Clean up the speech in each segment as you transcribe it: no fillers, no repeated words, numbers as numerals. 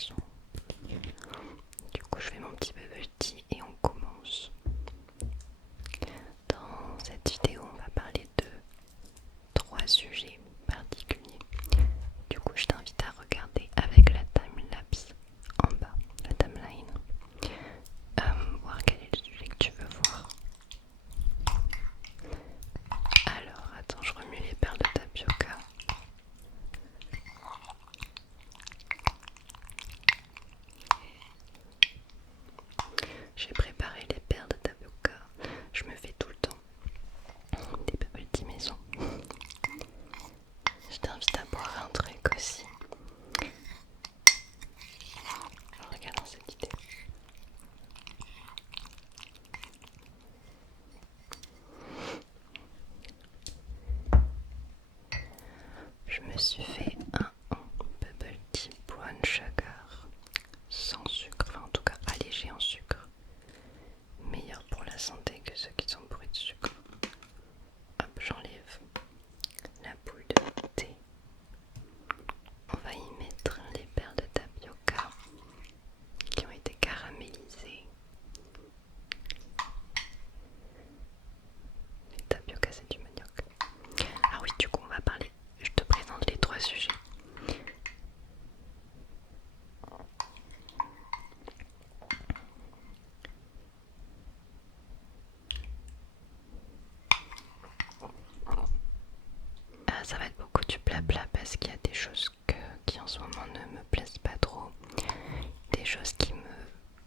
maison. Du coup, je fais mon petit bubble tea et on commence. Dans cette vidéo, on va parler de 3 sujets particuliers. Du coup, je t'invite à regarder avec la timelapse en bas, la timeline, voir quel est le sujet que tu veux voir. Alors, attends, je remue les perles de tapioca. J'ai préparé les perles de tapioca. Je me fais tout le temps des bubble tea maison. Je t'invite à boire un truc aussi. En regardant cette idée. Je me suis fait un bubble tea brown sugar sans sucre, enfin en tout cas allégé en sucre. Meilleur pour la santé que ceux qui sont bourrés de sucre. Hop, j'enlève la boule de thé. On va y mettre les perles de tapioca qui ont été caramélisées. Les tapioca, c'est du manioc. Ah oui, du coup, on va parler. Je te présente les 3 sujets. Ça va être beaucoup du blabla parce qu'il y a des choses qui en ce moment ne me plaisent pas trop. Des choses qui me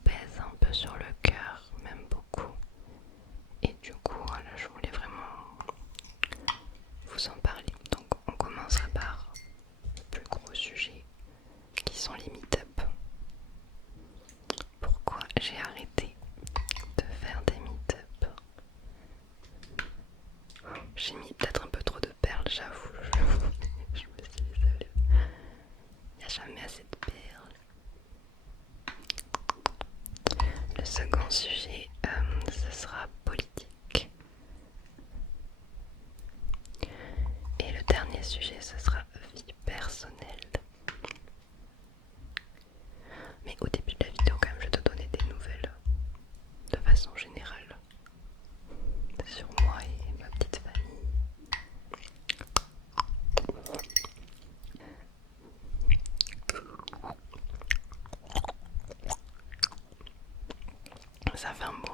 pèsent un peu sur le cœur, même beaucoup. Et du coup, voilà, je voulais vraiment vous en parler. Donc on commencera par le plus gros sujet qui sont les meet-up. Pourquoi j'ai arrêté de faire des meet-up? J'ai mis peut-être un peu trop de perles, j'avoue. Je me suis dit, il n'y a jamais assez de perles. Le second sujet, ce sera politique. Et le dernier sujet, ce sera vie personnelle. Mais au début de la vidéo, quand même, je vais te donner des nouvelles de façon générale sur moi et ma petite famille. Ça fait un bon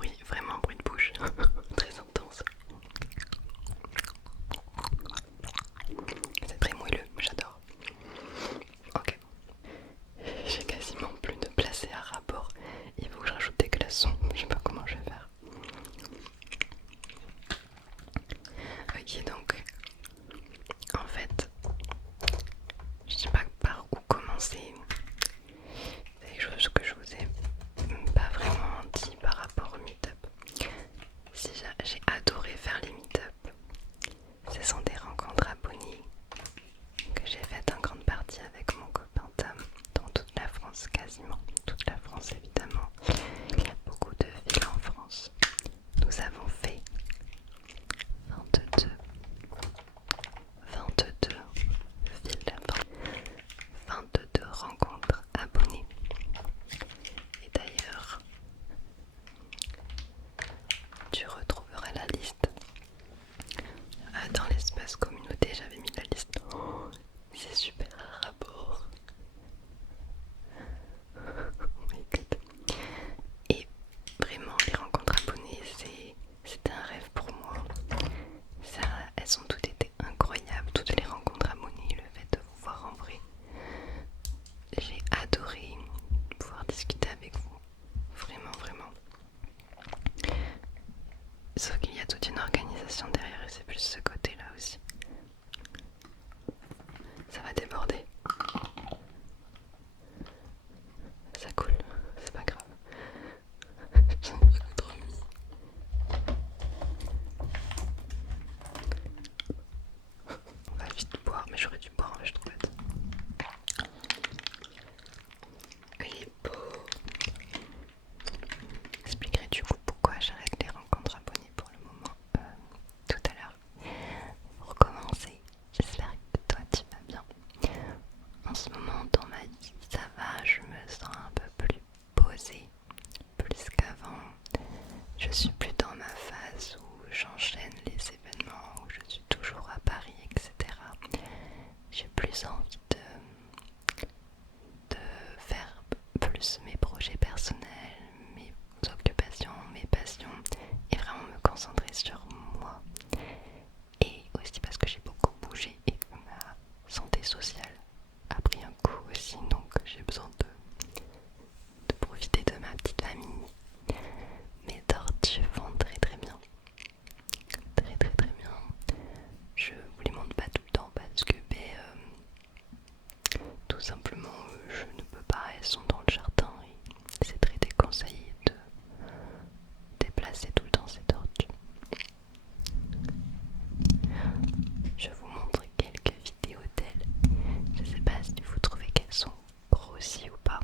aussi ou pas.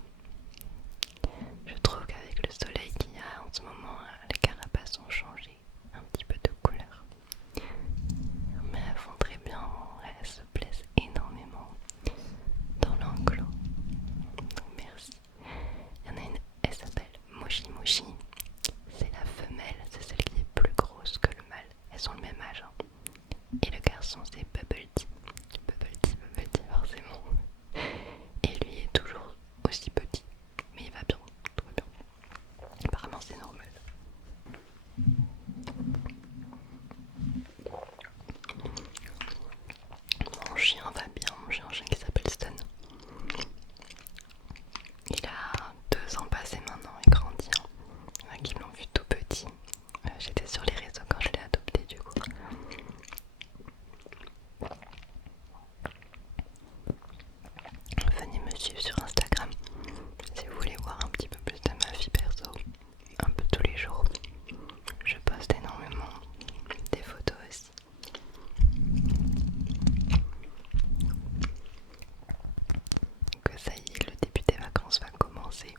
Je trouve qu'avec le soleil qu'il y a en ce moment, les carapaces ont changé un petit peu de couleur. Mais elles font très bien, elles se plaisent énormément dans l'enclos. Donc merci. Il y en a une, elle s'appelle Moshi Moshi. C'est la femelle, c'est celle qui est plus grosse que le mâle. Elles ont le même âge. Hein. Et le garçon c'est Bubble Tea. Bubble Tea forcément. Et lui est toujours aussi petit. Mais il va bien, tout va bien. Apparemment c'est normal. Mon chien va bien, j'ai un chien qui s'appelle Stun. Il a 2 ans passés maintenant, il grandit. Il y en a qui l'ont vu tout petit. J'étais sur les réseaux quand je l'ai adopté du coup. Venez me suivre sur Instagram si vous voulez voir un petit peu plus de ma vie perso. Un peu tous les jours. Je poste énormément des photos aussi. Que ça y est, le début des vacances va commencer.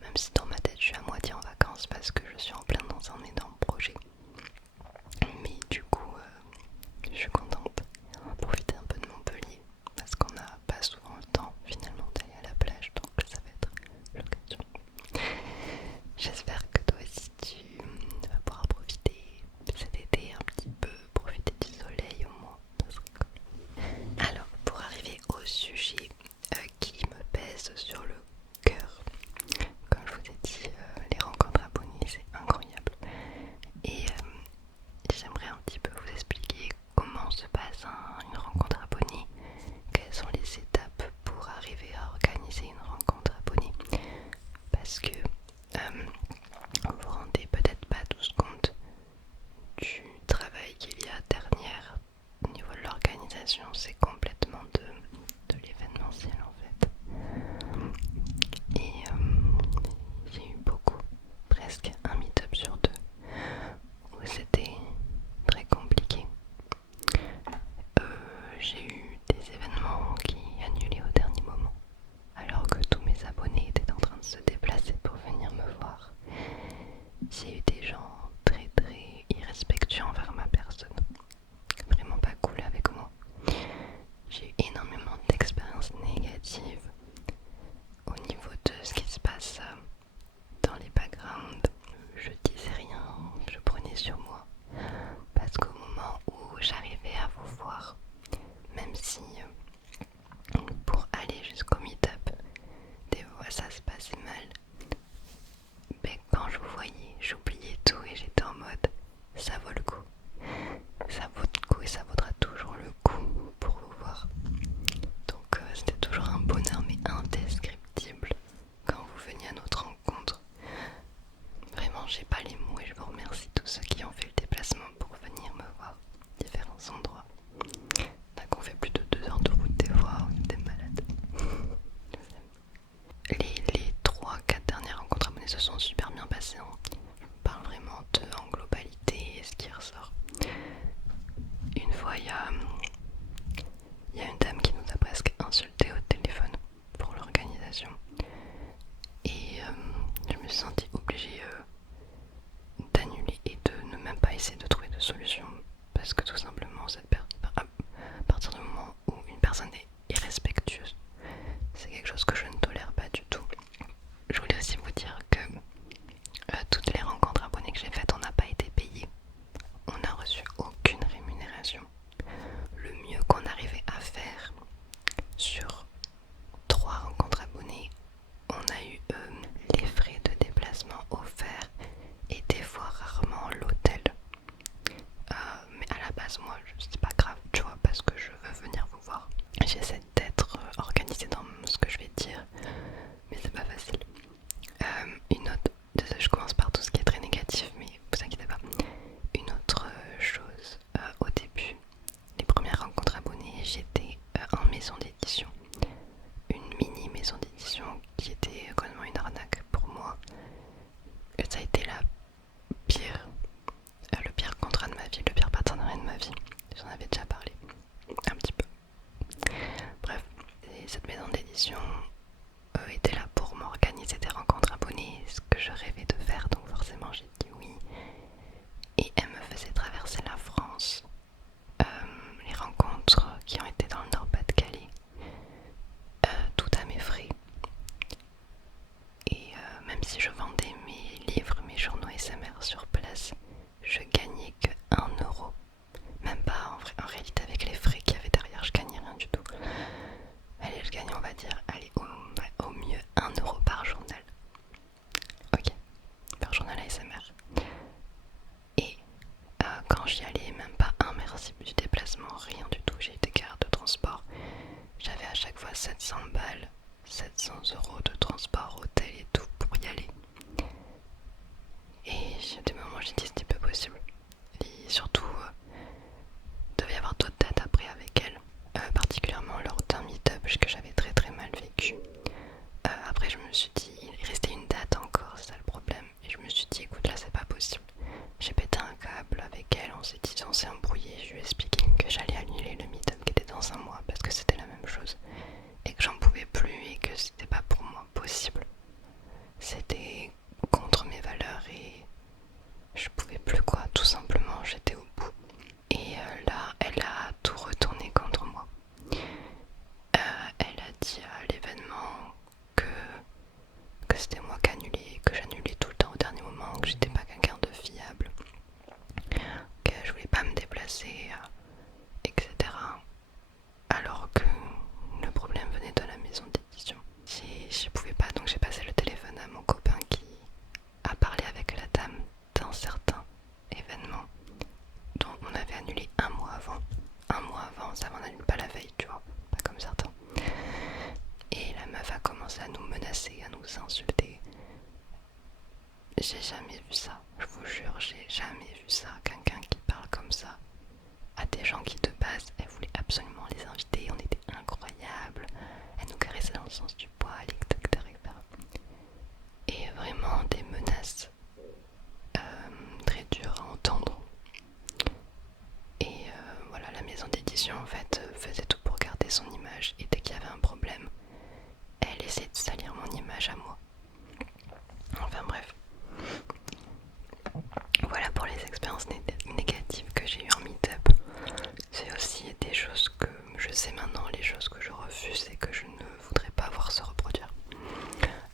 Même si dans ma tête je suis à moitié en vacances parce que je suis en plein dans un énorme projet. Mais du coup, je suis contente. On va profiter un peu de Montpellier parce qu'on n'a pas souvent le temps finalement d'aller à la plage, donc ça va être l'occasion. J'espère que toi aussi tu vas pouvoir profiter cet été un petit peu, profiter du soleil au moins. Ça serait cool. Alors, pour arriver au sujet qui me pèse sur le cœur, comme je vous ai dit, les rencontres abonnées c'est incroyable. Et j'aimerais un petit peu vous expliquer comment se passe une rencontre abonnée, quelles sont les étapes pour arriver à organiser une rencontre abonnée. Parce que vous vous rendez peut-être pas tous compte du travail qu'il y a derrière au niveau de l'organisation, c'est complètement de l'événementiel en fait. Et j'ai eu beaucoup, presque un meet-up sur 2 où c'était très compliqué. J'ai eu des événements qui annulaient au dernier moment alors que tous mes abonnés étaient en train de se déplacer pour venir me voir. J'ai eu des gens très irrespectueux envers ma personne, vraiment pas cool avec moi. J'ai eu énormément d'expériences négatives au niveau de ce qui se passe dans les backgrounds. Je disais rien, je prenais sur moi parce qu'au moment où j'arrivais à vous voir, même si pour aller jusqu'au meet-up, des fois ça se passait mal, mais quand je vous voyais, j'oubliais tout et j'étais en mode ça vaut le coup. Ça vaut le coup et ça vaudra toujours le coup pour vous voir. Donc c'était toujours un bonheur mais indescriptible quand vous veniez à notre rencontre. Vraiment j'ai pas les mots et je vous remercie tous ceux qui ont fait le déplacement pour venir me voir à différents endroits. Donc on fait plus de 2 heures de route des fois, on était malades. Les 3-4 dernières rencontres abonnées se sont super bien passées. Je parle vraiment en globalité et ce qui ressort. Une fois il y a une dame qui nous a presque insulté au téléphone pour l'organisation. Et je me suis sentie obligée d'annuler et de ne même pas essayer de trouver de solution. Parce que tout simplement, à partir du moment où une personne est irrespectueuse, c'est quelque chose que je ne tolère pas du tout. Je voulais aussi vous dire que toutes les rencontres abonnées que j'ai faites, on n'a pas été payé. On n'a reçu aucune rémunération. Le mieux qu'on arrivait à faire sur 3 rencontres abonnées, on a eu les frais de déplacement offerts et des fois rarement l'hôtel. Mais à la base, moi, c'est pas grave, tu vois, parce que je veux venir vous voir. J'essaie d'être organisée dans ce que je vais dire, mais c'est pas facile. Une autre, désolé, je commence par tout ce qui est très négatif, mais vous inquiétez pas. Une autre chose, au début, les premières rencontres abonnées, j'étais en maison d'édition. Une mini maison d'édition qui était complètement une arnaque pour moi. Et ça a été le pire contrat de ma vie, le pire partenariat de ma vie. J'en avais déjà parlé un petit peu. Bref, cette maison d'édition, était là pour m'organiser des rencontres abonnées, ce que je rêvais de faire, donc forcément j'ai dit oui. Et elle me faisait traverser la France, les rencontres qui ont été dans le Nord-Pas-de-Calais, tout à mes frais. Et même si je vendais mes livres, mes journaux SMR sur place, je gagnais que 1 euro. Même pas en réalité avec les frais qu'il y avait derrière, je gagnais rien du tout. Allez, je gagnais on va dire, allez, au mieux 1 euro par journal. Ok, par journal ASMR. Et quand j'y allais, même pas un merci du déplacement, rien du tout. J'ai eu des cartes de transport. J'avais à chaque fois 700 balles, 700 euros de transport, hôtel et tout pour y aller. Et à des moments j'ai dit c'était pas possible. Et surtout, devait y avoir d'autres dates après avec elle, particulièrement lors d'un meet-up que j'avais très très mal vécu. Après je me suis dit, il restait une date encore, c'est ça le problème. Et je me suis dit écoute là c'est pas possible. J'ai pété un câble avec elle, on s'est embrouillé, je lui ai expliqué que j'allais annuler le meet-up qui était dans un mois parce que c'était la même chose. Et que j'en pouvais plus et que c'était pas pour moi possible. C'était contre mes valeurs et je pouvais plus quoi, tout simplement, j'étais au bout. Et là, elle a tout retourné contre moi. Elle a dit à l'événement que c'était moi qui annulais, que j'annulais tout le temps au dernier moment, que j'étais pas quelqu'un de fiable, que je voulais pas me déplacer, etc. Alors que le problème venait de la maison d'édition. Je pouvais pas, donc j'ai passé le téléphone à mon copain qui a parlé avec la dame d'un certain événement dont on avait annulé un mois avant. Un mois avant, ça m'en annule pas la veille, tu vois, pas comme certains. Et la meuf a commencé à nous menacer, à nous insulter. J'ai jamais vu ça, je vous jure, j'ai jamais vu ça. Quelqu'un qui parle comme ça à des gens qui de base, elle voulait absolument les inviter, on était incroyables. Elle nous caressait dans le sens du poil, etc. Et vraiment des menaces très dures à entendre. Et voilà, la maison d'édition en fait faisait tout pour garder son image et dès qu'il y avait un problème, elle essayait de salir mon image à moi. Enfin bref. Voilà pour les expériences négatives que j'ai eues en meet-up. C'est aussi des choses que je sais maintenant, les choses que je refuse et que je ne voudrais pas voir se reproduire.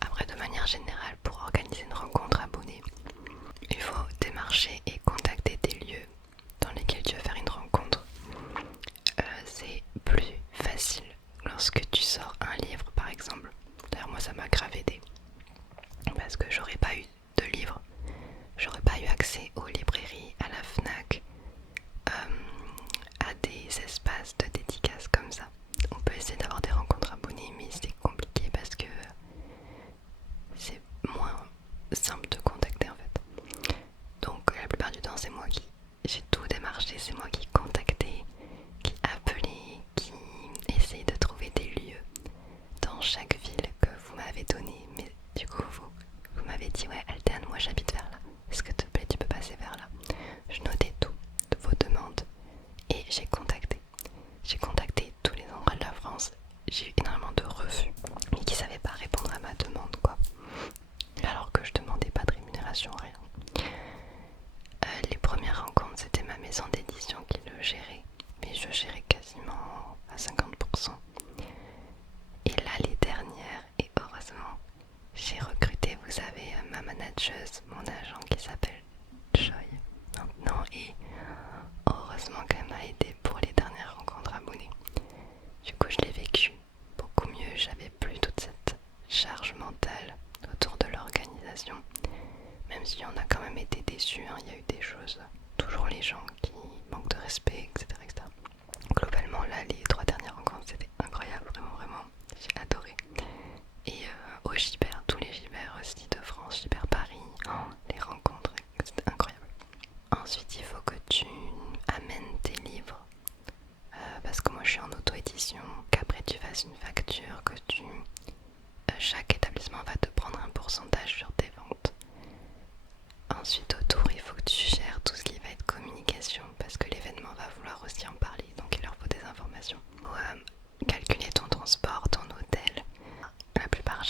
Après, de manière générale, pour organiser une rencontre abonnée, il faut démarcher et contacter des lieux dans lesquels tu veux faire une rencontre. C'est plus facile lorsque tu sors un livre par exemple. D'ailleurs moi ça m'a grave aidé parce que j'aurais pas eu de livre, j'aurais pas eu accès aux librairies, à la FNAC, à des espaces de dédicaces comme ça. On peut essayer d'avoir des rencontres abonnées mais c'est compliqué parce que c'est moins simple de contacter en fait. Donc la plupart du temps c'est moi qui j'ai tout démarché, c'est moi qui contactais, qui appelais, qui essayais de trouver des lieux dans chaque ville que vous m'avez donné. Mais du coup vous m'avez dit ouais Alterne, moi j'habite vers là, est-ce que te plaît tu peux passer vers là. Je notais tout, vos demandes et j'ai contacté tous les endroits de la France. J'ai eu énormément de refus et qui savaient pas répondre à ma demande quoi, alors que je demandais pas de rémunération, rien. Les premières rencontres c'était ma maison d'édition qui le gérait, mais je gérais quasiment à 50%. Et là les dernières, et heureusement j'ai recruté, vous savez, ma manageuse, mon agent qui s'appelle Joy maintenant, et heureusement qu'elle m'a aidé pour les dernières rencontres abonnées. Du coup je l'ai vécu beaucoup mieux, j'avais plus toute cette charge mentale autour de l'organisation, même si on a quand même été déçus, hein, il y a eu des choses, toujours les gens qui manquent de respect, etc. Globalement là les 3 dernières rencontres c'était incroyable, vraiment j'ai adoré. Et au Gibert, tous les Gibert aussi de France, Gibert Paris, les rencontres c'était incroyable. Ensuite il faut que tu amènes tes livres, parce que moi je suis en auto-édition, qu'après tu fasses une facture, que chaque établissement va te prendre un pourcentage sur tes ventes. Ensuite autour il faut que tu gères tout ce qui va être communication parce que l'événement va vouloir aussi en parler, donc il leur faut des informations. Calculer ton transport, ton hôtel. La plupart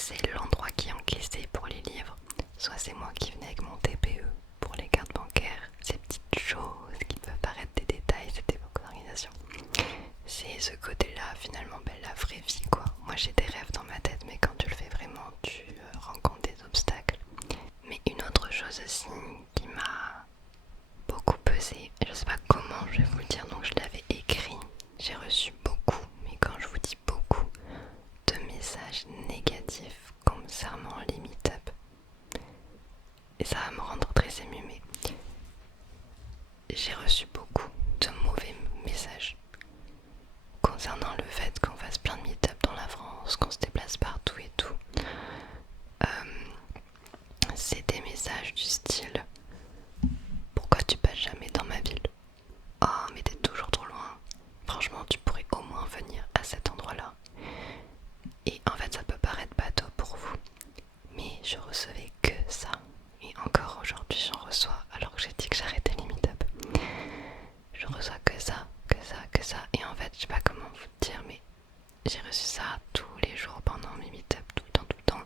c'est l'endroit qui encaissait pour les livres, soit c'est moi qui venais avec mon TPE pour les cartes bancaires. Ces petites choses qui peuvent paraître des détails, c'était beaucoup d'organisation. C'est ce côté-là finalement, la vraie vie quoi. Moi j'ai des rêves dans ma tête, mais quand tu le fais vraiment, tu rencontres des obstacles. Mais une autre chose aussi qui m'a beaucoup pesé, je sais pas comment je vais vous le dire, donc je l'avais écrit. J'ai reçu beaucoup, mais quand je vous dis beaucoup, de messages négatifs concernant les meet-up. Et ça va me rendre très émue, mais j'ai reçu beaucoup de mauvais messages concernant le fait qu'on fasse plein de meet-up dans la France, qu'on se déplace partout et tout. C'est des messages du style: pourquoi tu passes jamais dans ma ville? Oh mais t'es toujours trop loin. Franchement tu pourrais au moins venir à cet endroit là. Et en fait ça peut paraître bateau pour vous, mais je recevais que ça. Et encore aujourd'hui j'en reçois alors que j'ai dit que j'arrêtais les meet-up. Je reçois que ça, que ça, que ça. Et en fait je sais pas comment vous dire, mais j'ai reçu ça tous les jours pendant mes meet-up, tout le temps, tout le temps.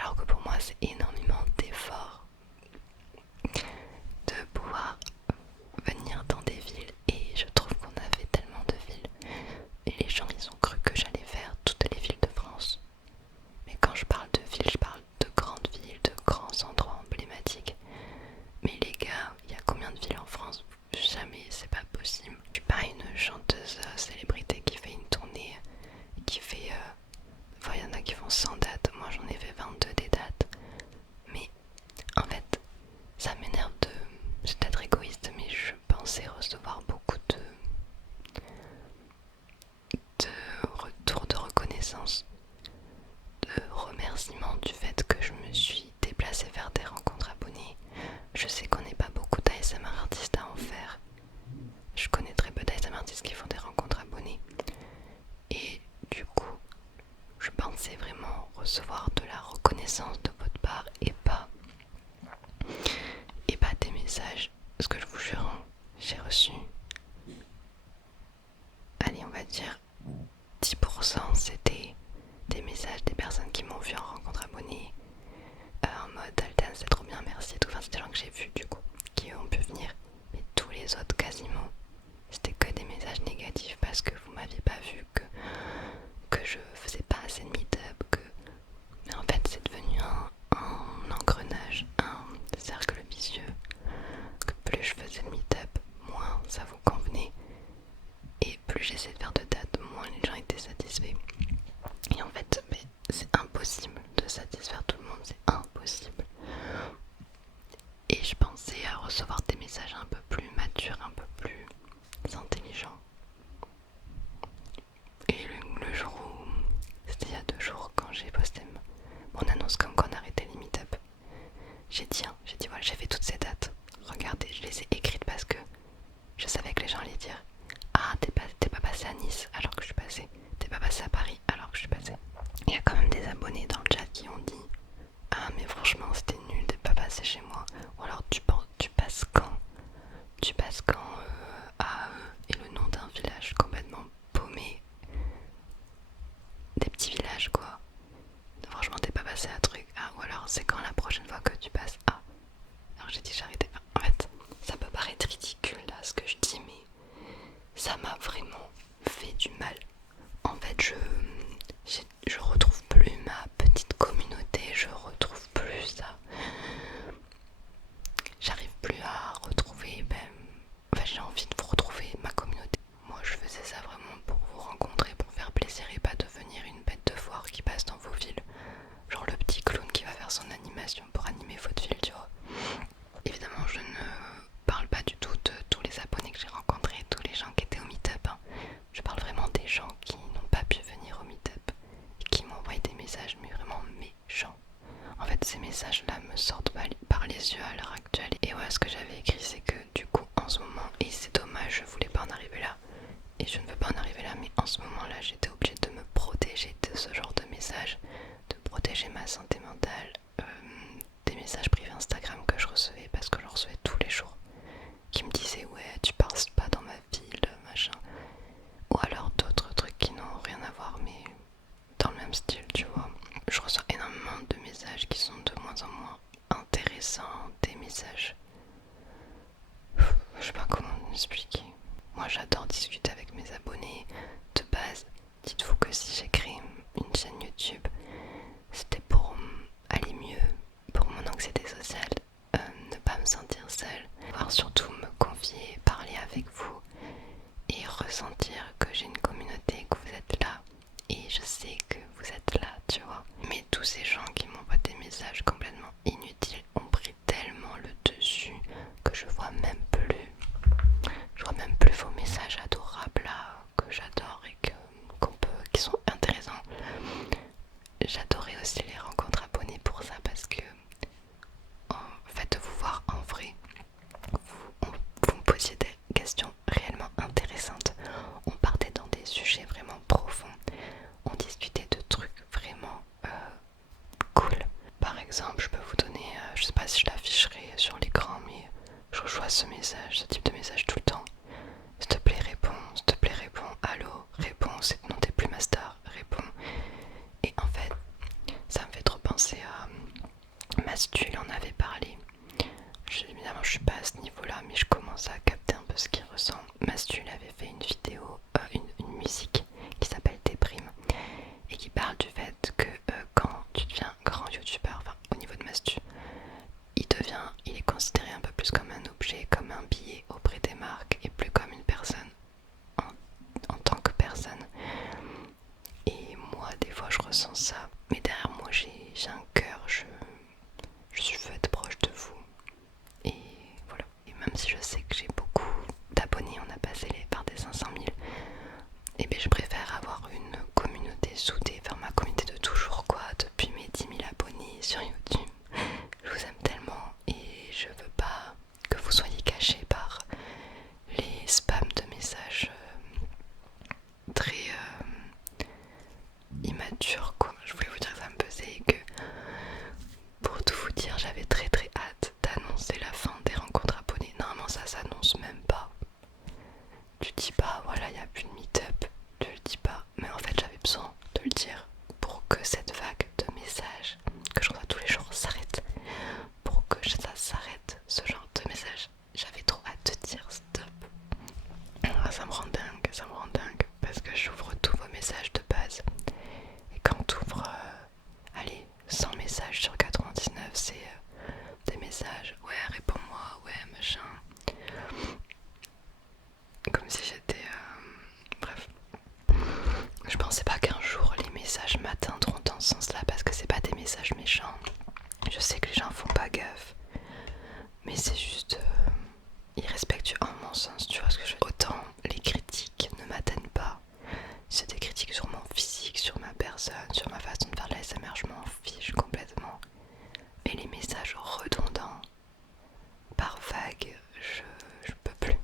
Alors que pour moi c'est énormément d'efforts de pouvoir venir dans des villes, et je trouve qu'on a fait tellement de villes et les gens ils ont cru que j'allais faire toutes les villes de France. Mais quand je parle de villes, je parle de grandes villes, de grands endroits emblématiques. Mais les gars, il y a combien de villes en France? Jamais, c'est pas possible. Je suis pas une chanteuse célébrité qui fait une tournée, qui fait... Enfin, il y en a qui font 100 dates, moi j'en ai fait 22 des dates. Mais en fait, ça m'énerve de... C'est peut-être égoïste, mais je pensais recevoir beaucoup de retours de reconnaissance, de remerciements du fait que je me suis déplacée vers des rencontres abonnées. Je sais qu'on n'est pas beaucoup d'ASMR artistes à en faire. Je connais très peu d'ASMR artistes qui font des rencontres abonnées. Et du coup, je pensais vraiment recevoir de la reconnaissance de votre part et pas des messages. Parce que je vous jure, j'ai reçu, allez on va dire 10%, c'était des messages des personnes qui m'ont vu en rencontre abonnée, en mode Alten c'est trop bien, merci et tout. Enfin c'est des gens que j'ai vus du coup, qui ont pu venir. Mais tous les autres quasiment, c'était que des messages négatifs parce que vous m'aviez pas vu, que je faisais pas assez de meet-up, que... Mais en fait c'est devenu un engrenage, un cercle vicieux, que plus je faisais de meet-up, moins ça vous convenait, et plus j'essayais de faire de dates, moins les gens étaient satisfaits. Et en fait c'est impossible de satisfaire tout le monde, c'est impossible. Et je pensais à recevoir des messages un peu plus matures, un peu plus intelligents. Et le jour où, c'était il y a 2 jours, quand j'ai posté mon annonce comme qu'on arrêtait les meet-up, j'ai dit voilà, j'ai fait toutes ces dates, regardez, je les ai écrites parce que je savais que les gens allaient dire: ah t'es pas passé à Nice alors que je suis passée, t'es pas passé à Paris alors que je suis passée. Il y a quand même des abonnés dans le chat qui ont dit: ah mais franchement c'était nul, t'es pas passé chez moi. Ou alors tu passes quand? Tu passes quand à et le nom d'un village complètement paumé, des petits villages quoi. Franchement t'es pas passé à truc. Ah, ou alors c'est quand la prochaine fois que tu passes à... Alors j'ai dit j'arrêtais pas. En fait ça peut paraître ridicule là ce que je dis, mais ça m'a vraiment fait du mal. En fait je retrouve plus ma petite communauté, je retrouve plus ça. J'arrive plus à retrouver, enfin j'ai envie de vous retrouver ma communauté. Moi je faisais ça vraiment pour vous rencontrer, pour faire plaisir, et pas devenir une bête de foire qui passe dans vos villes. Genre le petit clown qui va faire son animation pour animer votre ville, tu vois. Évidemment je ne parle pas du tout de tous les abonnés que j'ai rencontrés, tous les gens qui étaient au meet-up, hein. Je parle vraiment des gens qui n'ont pas pu venir au meet-up et qui m'ont envoyé des messages, mais vraiment méchants. En fait ces messages là me sortent par les yeux à l'heure actuelle. Et ouais, ce que j'avais écrit c'est que du coup en ce moment, et c'est dommage, je voulais pas en arriver là et je ne veux pas en arriver là, mais en ce moment là j'étais obligée de me protéger de ce genre de messages, de protéger ma santé mentale, des messages privés Instagram que je recevais, parce que je recevais tous les jours, qui me disaient ouais tu passes pas dans ma ville, machin, ou alors d'autres trucs qui n'ont rien à voir mais dans le même style, tu vois. Je reçois énormément messages qui sont de moins en moins intéressants, des messages... Je sais pas comment expliquer. Moi j'adore discuter avec mes abonnés de base. Dites-vous que si j'ai créé une chaîne YouTube, c'était pour aller mieux, pour mon anxiété sociale, ne pas me sentir seule, pouvoir surtout me confier, parler avec vous et ressentir que j'ai une communauté, que vous êtes là. Et je sais que vous êtes là, tu vois. Mais tous ces gens qui m'envoient des messages complètement inutiles ont pris tellement le dessus que je vois même plus. Je vois même plus vos messages adorables là, que j'adore et qui sont intéressants. J'adorais aussi les rencontres abonnées pour ça parce que en fait de vous voir en vrai, vous me posiez des questions réellement intéressantes. On partait dans des sujets vraiment profonds. On discutait de trucs vraiment cool. Par exemple, je peux vous donner, je sais pas si je l'afficherai sur l'écran, mais je reçois ce message, ce type de message tout le temps. S'il te plaît, réponds, s'il te plaît, réponds, allô, réponds, non t'es plus ma star, réponds. Et en fait, ça me fait trop penser à Mastu, il en avait parlé. Évidemment, je suis pas à ce niveau-là, mais je commence à capter un peu ce qu'il ressent. Mastu, il avait fait une vidéo, une musique qui s'appelle Déprime et qui parle du fait que quand tu deviens grand youtubeur, enfin au niveau de Mastu, il est considéré un peu plus comme un objet, comme un billet auprès des marques et plus comme une personne en tant que personne. Et moi, des fois, je ressens ça, mais derrière moi, j'ai un cœur, je veux être proche de vous. Et voilà. Et même si je sais que j'ai beaucoup d'abonnés, on a passé les barres des 500 000, et bien je préfère avoir une communauté soudée, faire ma communauté de toujours quoi, depuis mes 10 000 abonnés sur YouTube. Je vous aime tellement et je veux pas que vous soyez cachés par les spams de messages très immatures quoi. Je voulais vous dire que ça me pesait et que pour tout vous dire, j'avais très très hâte d'annoncer la fin des rencontres abonnées. Normalement ça s'annonce même pas. Tu dis pas voilà il n'y a plus de meet-up, tu le dis pas. Mais en fait j'avais besoin de le dire pour que cette vague de messages que je reçois tous les jours s'arrête. Pour que ça s'arrête ce genre de messages. J'avais trop hâte de dire stop. Ah, ça me rend dingue parce que j'ouvre tous vos messages de base. Et quand tu ouvres, allez, 100 messages sur 99, c'est des messages, ouais, réponds-moi, ouais, machin. Comme si j'étais... bref. Je pensais pas qu'un jour les messages m'atteindront dans ce sens-là parce que c'est pas des messages méchants. Je sais que les gens font pas gaffe. Mais c'est juste irrespectueux en mon sens, tu vois ce que je veux dire. Autant les critiques ne m'atteignent pas. C'est des critiques sur mon physique, sur ma personne, sur ma façon de faire de la l'ASMR, je m'en fiche complètement. Mais les messages redondants, par vague, je peux plus.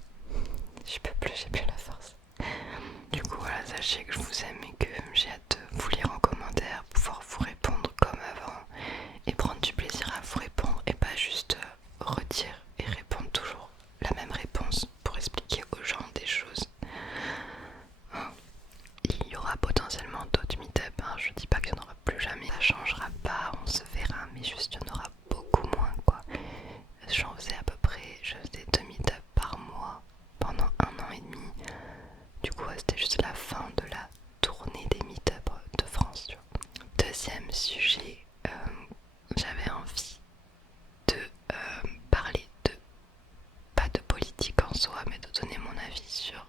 Je peux plus, j'ai plus la force. Du coup voilà, sachez que je vous aime et que j'ai hâte de vous lire en commentaire, pouvoir vous répondre comme avant et prendre du plaisir à vous répondre et pas juste redire et répondre toujours la même réponse pour expliquer aux gens des choses. Il y aura potentiellement d'autres meet-up, hein. Je dis pas qu'il n'y en aura plus jamais, ça changera pas, on se verra, mais juste il y en aura beaucoup moins quoi. J'en faisais à peu près, je faisais 2 meet-up par mois pendant 1 an et demi. Du coup c'était juste la fin de la tournée des meet-up de France, tu vois. Deuxième sujet, j'avais envie de parler de, pas de politique en soi, mais de donner mon avis sur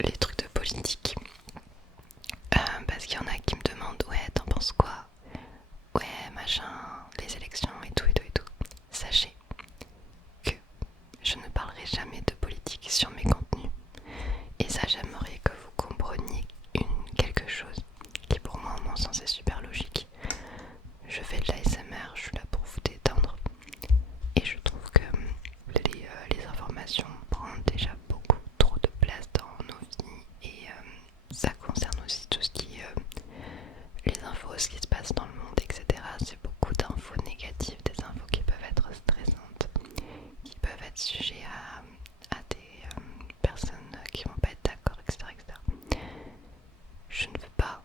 les trucs de politique. Parce qu'il y en a qui me demandent, ouais, t'en penses quoi? Ouais, machin, les élections et tout et tout et tout. Sachez que je ne parlerai jamais de politique sur mes contenus. Et ça, j'aimerais que vous compreniez quelque chose qui pour moi, en mon sens, est super logique. Je fais de l'ASMR, je suis là pour vous détendre. Et je trouve que les informations prennent déjà beaucoup trop de place dans nos vies. Et ça concerne aussi tout ce qui est les infos, ce qui se passe dans le monde, etc. C'est beaucoup d'infos négatives, des infos qui peuvent être stressantes, qui peuvent être sujets à des personnes qui vont pas être d'accord, etc., etc. Je ne veux pas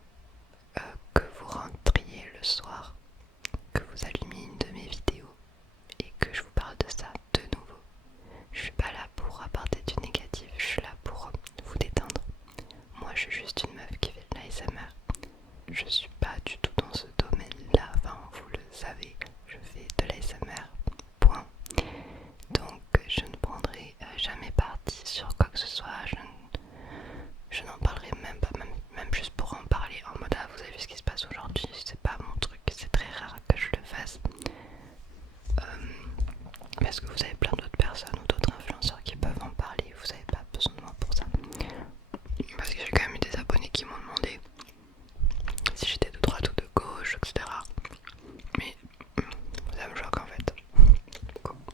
que vous rentriez le le soir que vous allumiez une de mes vidéos et que je vous parle de ça de nouveau. Je suis pas là pour apporter du négatif, je suis là pour vous détendre. Moi je suis juste une meuf qui fait de l'ASMR. Je suis pas du tout dans ce domaine-là, enfin vous le savez, je fais de l'ASMR, point. Donc je ne prendrai jamais parti sur quoi que ce soit, je n'en parlerai même pas, même juste pour en parler en mode ah vous avez vu ce qui se passe aujourd'hui, c'est pas mon truc, c'est très rare que je le fasse. Parce que vous avez plein d'autres personnes ou d'autres influenceurs qui peuvent en parler, vous n'avez pas besoin de moi pour ça. Parce que j'ai quand même eu des abonnés qui m'ont demandé si j'étais de droite ou de gauche, etc. Mais ça me choque en fait.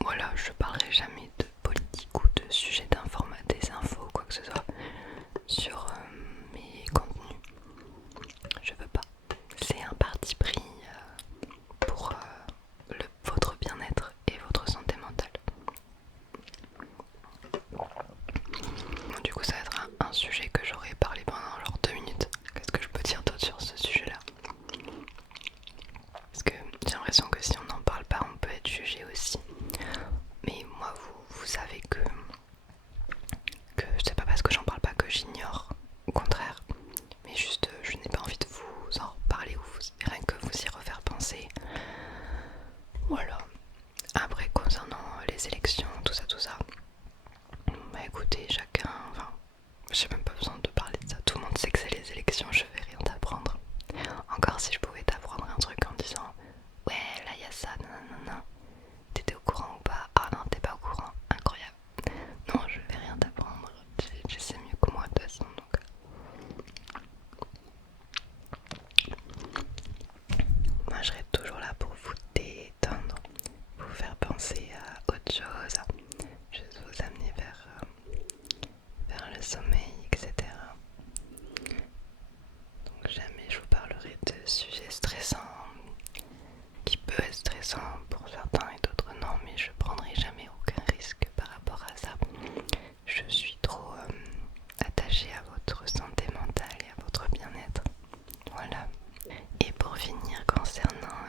Voilà, je parlerai jamais de politique ou de sujets des infos, quoi que ce soit, sur mes contenus. Je veux pas. C'est un parti pris pour votre bien-être et votre santé mentale. Bon, du coup, ça va être un sujet que j'aurais parlé pendant genre 2 minutes. Qu'est-ce que je peux dire d'autre sur ce sujet-là? Parce que j'ai l'impression que si on n'en parle pas, on peut être jugé aussi. Mais moi, vous savez que c'est pas parce que j'en parle pas que j'ignore. Au contraire. Mais juste, je n'ai pas envie de vous en reparler ou rien que vous y refaire penser. Voilà. Après, concernant les élections, tout ça, bah écoutez, chacun, enfin, j'ai même pas besoin de parler de ça. Tout le monde sait que c'est les élections, je vais rien t'apprendre. Encore si je pouvais t'apprendre un truc en disant ouais, là il y a ça, non. T'étais au courant ou pas? Ah non, t'es pas au courant, incroyable. Non, je vais rien t'apprendre, tu sais mieux que moi de toute façon, donc. Moi je serai toujours là pour vous détendre, vous faire penser à autre chose, juste vous amener vers le sommeil, etc. Donc jamais je vous parlerai de sujets stressants, qui peut être stressant pour certains et d'autres non, mais je prendrai jamais aucun risque par rapport à ça. Je suis trop attachée à votre santé mentale et à votre bien-être. Voilà. Et pour finir, concernant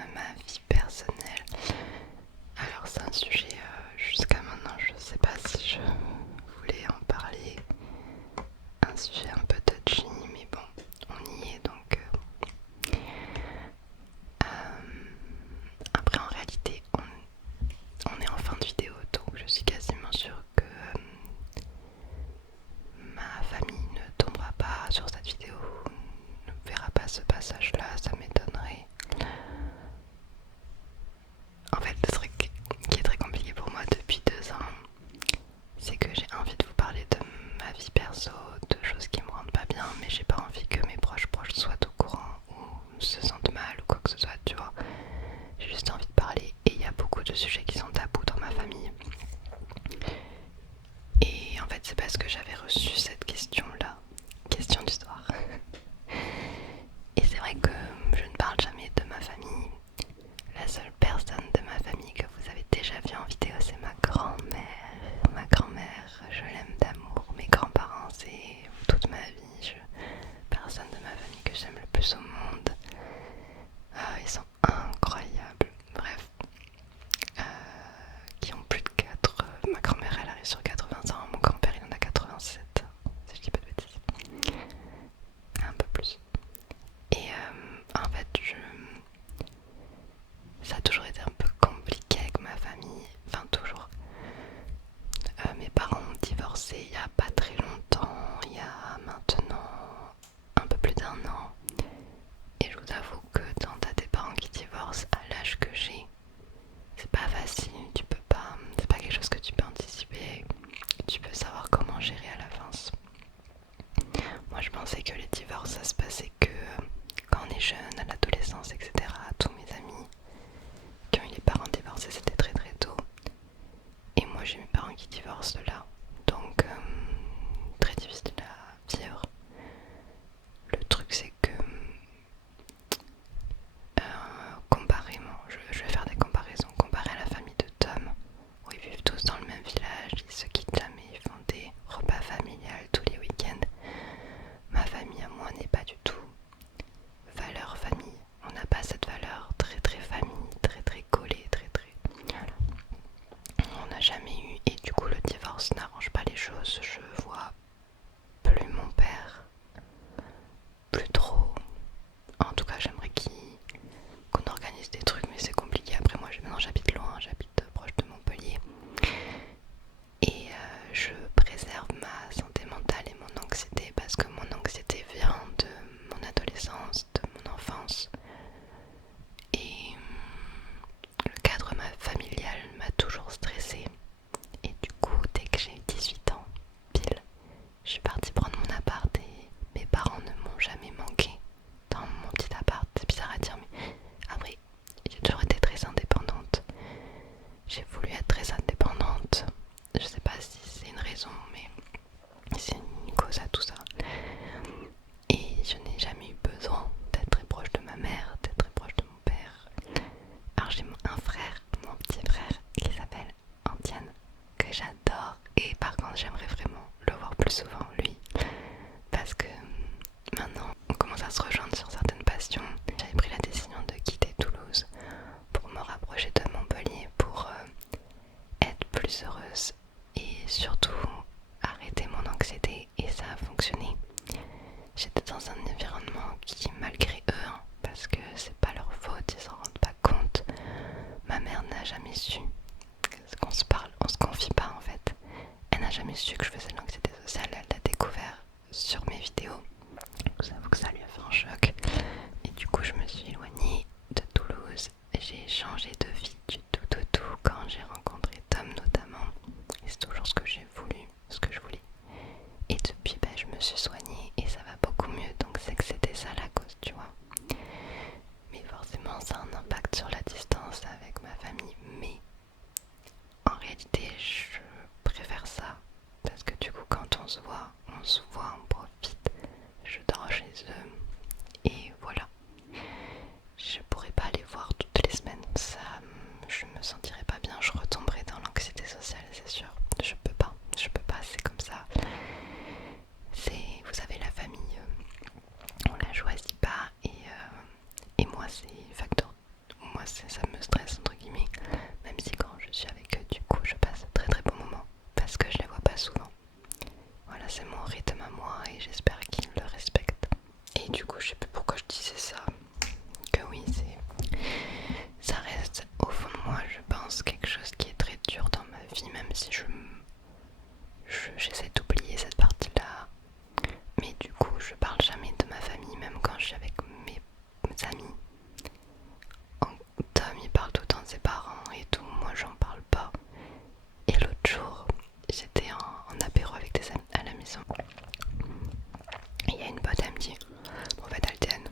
jamais su qu'on se parle, on se confie pas en fait. Elle n'a jamais su que je faisais de l'anxiété sociale, elle l'a découvert sur mes vidéos. J'avoue que ça lui a fait un choc. Et du coup je me suis éloignée de Toulouse. J'ai changé de vie du tout au tout quand j'ai rencontré Tom notamment. Et c'est toujours ce que j'ai voulu, ce que je voulais. Et depuis je me suis soignée et ça va beaucoup mieux. Donc c'est que c'était ça la cause, tu vois. Mais forcément ça a un impact sur la distance avec ma famille. Mais en réalité je préfère ça. Parce que du coup quand on se voit, on profite. Je dors chez eux. Et voilà. Je pourrais pas les voir toutes les semaines. Ça, je me sentirais pas bien. Je retomberais dans l'anxiété sociale, c'est sûr. Je peux pas. C'est comme ça. Vous savez, la famille, on la choisit pas. Et moi, c'est facteur. Moi, ça me stresse entre guillemets. Même si quand je suis avec eux, du coup, je passe de très très bons moments parce que je les vois pas souvent. Voilà, c'est mon rythme à moi et j'espère qu'ils le respectent. Et du coup, je sais plus pourquoi je disais ça. Que oui, ça reste au fond de moi, je pense, quelque chose qui est très dur dans ma vie, même si j'essaie d'oublier cette partie-là. Mais du coup, je parle jamais de ma famille, même quand je suis avec mes amis. Tom, il parle tout le temps de ses parents et tout, moi j'en parle pas. Et l'autre jour, j'étais en apéro avec des amis à la maison. Et il y a une pote, elle me dit, en fait Alten,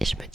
Et je me